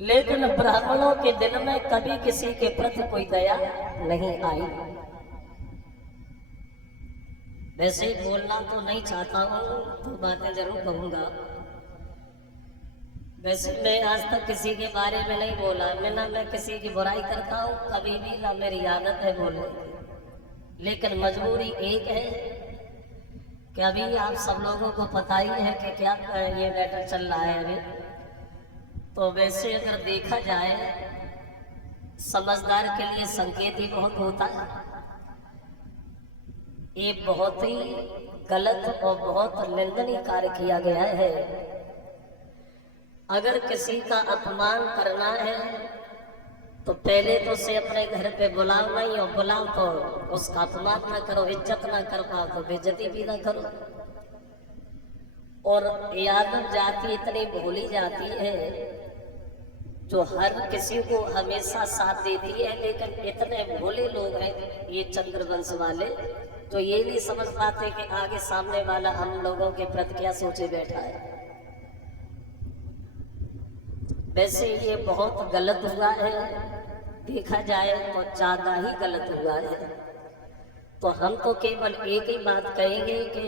लेकिन ब्राह्मणों के दिल में कभी किसी के प्रति कोई दया नहीं आई। वैसे बोलना तो नहीं चाहता हूँ, तो बातें जरूर कहूँगा। वैसे मैं आज तक किसी के बारे में नहीं बोला, मैं किसी की बुराई करता हूँ कभी भी, ना मेरी आदत है बोलने की। लेकिन मजबूरी एक है कि अभी आप सब लोगों को पता ही है कि क्या ये मैटर चल रहा है अभी। तो वैसे अगर देखा जाए, समझदार के लिए संकेत ही बहुत होता है। ये बहुत ही गलत और बहुत निंदनीय कार्य किया गया है। अगर किसी का अपमान करना है तो पहले तो उसे अपने घर पे बुलाओ नहीं, और बुलाओ तो उसका अपमान ना करो, इज्जत ना कर पाओ तो बेइज्जती भी ना करो। और यादव जाति इतनी भूली जाती है जो हर किसी को हमेशा साथ देती है, लेकिन इतने भोले लोग हैं ये चंद्रवंश वाले, तो ये नहीं समझ पाते कि आगे सामने वाला हम लोगों के प्रति क्या सोचे बैठा है। वैसे ये बहुत गलत हुआ है, देखा जाए तो ज्यादा ही गलत हुआ है। तो हम तो केवल एक ही बात कहेंगे कि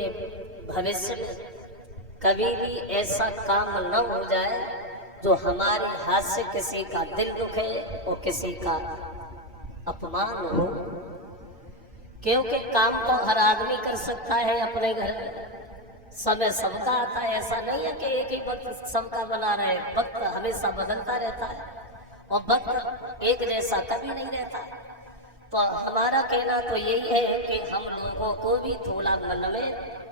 भविष्य में कभी भी ऐसा काम न हो जाए जो हमारे हाथ से किसी का दिल दुखे और किसी का अपमान हो। क्योंकि काम तो हर आदमी कर सकता है अपने घर में, समय सबका आता है। ऐसा नहीं है कि एक ही वक्त सबका बना रहे, वक्त हमेशा बदलता रहता है और वक्त एक जैसा कभी नहीं रहता। तो हमारा कहना तो यही है कि हम लोगों को भी थोड़ा मन में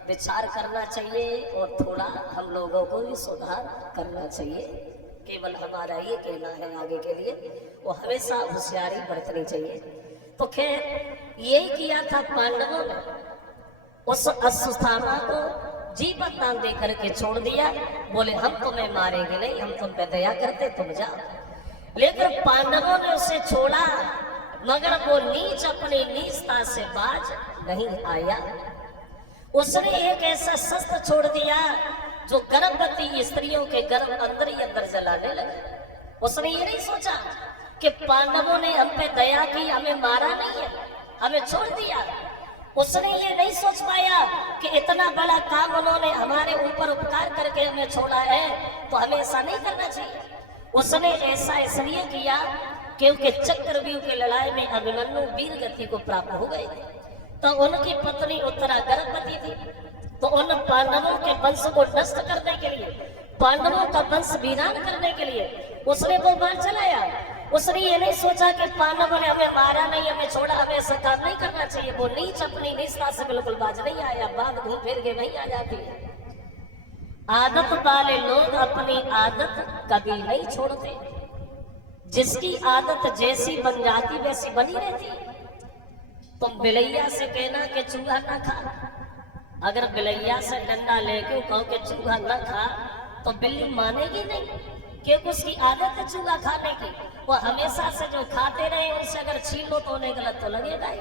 विचार करना चाहिए और थोड़ा हम लोगों को भी सुधार करना चाहिए। केवल हमारा ये कहना है आगे के लिए, वो हमेशा होशियारी बरतनी चाहिए। तो खैर यही किया था पांडवों ने, उस अश्वत्थामा को जीवन दान दे करके छोड़ दिया। बोले हम तुम्हें मारेंगे नहीं, हम तुम पे दया करते, तुम जाओ। लेकिन पांडवों ने उसे छोड़ा, मगर वो नीच अपनी नीचता से बाज नहीं आया। उसने एक ऐसा शस्त्र छोड़ दिया जो गर्भवती स्त्रियों के गर्भ अंदर ही अंदर जलाने लगा। उसने ये नहीं सोचा कि पांडवों ने हम पे दया की, हमें मारा नहीं है, हमें छोड़ दिया। उसने ये नहीं सोच पाया कि इतना बड़ा काम उन्होंने हमारे ऊपर उपकार करके हमें छोड़ा है, तो हमें ऐसा नहीं करना चाहिए। उसने ऐसा इसलिए किया क्योंकि चक्रव्यूह की लड़ाई में अभिमन्यु वीर गति को प्राप्त हो गए, तो उनकी पत्नी उत्तरा गर्भवती थी। तो उन पांडवों के वंश को नष्ट करने के लिए, पांडवों का वंश वीरान करने के लिए उसने वो बाण चलाया। उसने ये नहीं सोचा कि पांडवों ने हमें मारा नहीं, हमें छोड़ा, हमें ऐसा काम नहीं करना चाहिए। वो नीच अपनी नीचता से बिल्कुल बाज नहीं आया, बात घूम फिर के वहीं आ जाती है। आदत वाले लोग अपनी आदत कभी नहीं छोड़ते। जिसकी आदत जैसी बन जाती वैसी बनी रहती। तुम बिलैया से कहना कि चूहा ना खा, अगर बिलैया से डंडा लेके कहो कि चूहा ना खा तो बिल्ली मानेगी नहीं, क्योंकि उसकी आदत है चूहा खाने की। वो हमेशा से जो खाते रहे उनसे अगर छीन लो तो उन्हें गलत तो लगेगा ही।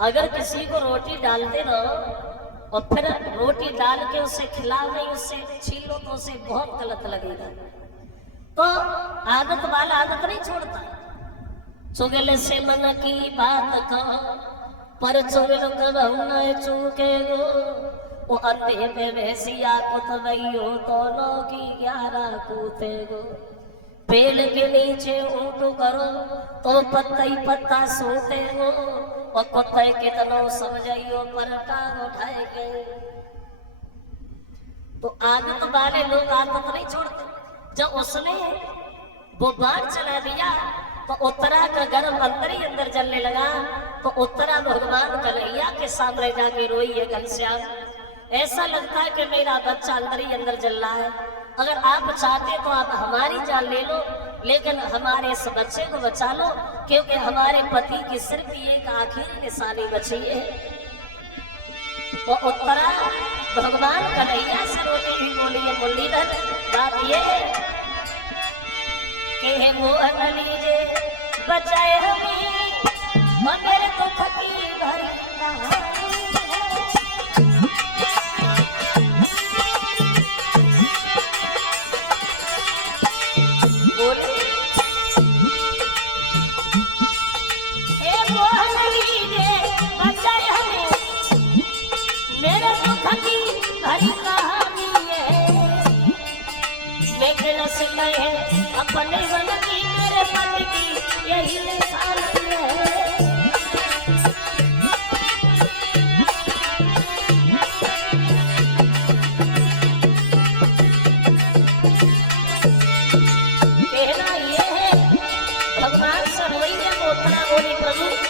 अगर किसी को रोटी डालते रहो और फिर रोटी डाल के उसे खिलाओ नहीं, उससे छीन लो तो उसे बहुत गलत लगेगा। तो आदत वाला आदत नहीं छोड़ता। चुगल से मन की बात कहो, पर चुगल कबहू न चूकेगो। वो अंधे पे भैंसिया कुतवैयो दोनों की 11 कूतेगो। पेड़ के नीचे ऊँट करो तो पत्ता ही पत्ता सोते हो, और कुत्ते कितनो समझाइयो पर टांग उठाएंगे। तो आदत वाले लोग आदत नहीं छोड़ते। जब उसने वो बाण चला दिया तो उत्तरा का गर्भ अंदर ही अंदर जलने लगा। तो उत्तरा भगवान कन्हैया के सामने जाके रोई है, घनश्याम ऐसा लगता है कि मेरा बच्चा अंदर ही अंदर जल रहा है। अगर आप चाहते तो आप हमारी जान ले लो, लेकिन हमारे इस बच्चे को बचा लो, क्योंकि हमारे पति की सिर्फ एक आखिरी निशानी बची है। वो उत्तरा भगवान कन्हैया से रोती हुई बोली है, मुरलीधर बात ये है कि मोहन लीजे बचाए हमें और मेरे दुख की भरी कहानी। की यही निशानी है। कहना ये है भगवान सब वही है, बोतना बोली प्रभु